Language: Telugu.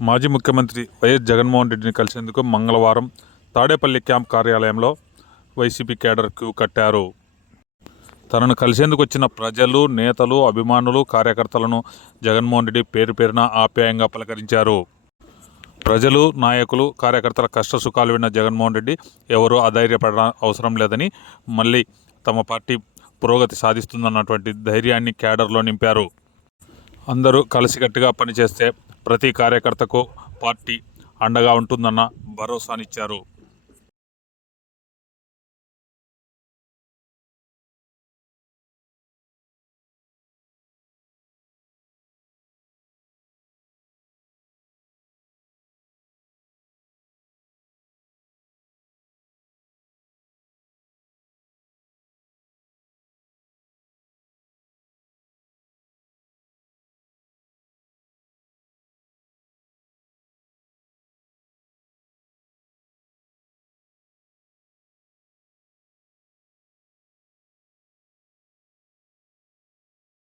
మాజీ ముఖ్యమంత్రి వైఎస్ జగన్మోహన్ రెడ్డిని కలిసేందుకు మంగళవారం తాడేపల్లి క్యాంప్ కార్యాలయంలో వైసీపీ కేడర్ క్యూ కట్టారు. తనను కలిసేందుకు వచ్చిన ప్రజలు నేతలు అభిమానులు కార్యకర్తలను జగన్మోహన్ రెడ్డి పేరు పేరున ఆప్యాయంగా పలకరించారు. ప్రజలు నాయకులు కార్యకర్తల కష్ట సుఖాలు విన్న జగన్మోహన్ రెడ్డి ఎవరూ అధైర్యపడ అవసరం లేదని మళ్ళీ తమ పార్టీ పురోగతి సాధిస్తుందన్నటువంటి ధైర్యాన్ని కేడర్లో నింపారు. అందరూ కలిసికట్టుగా పనిచేస్తే ప్రతి కార్యకర్తకు పార్టీ అండగా ఉంటుందన్న భరోసానిచ్చారు.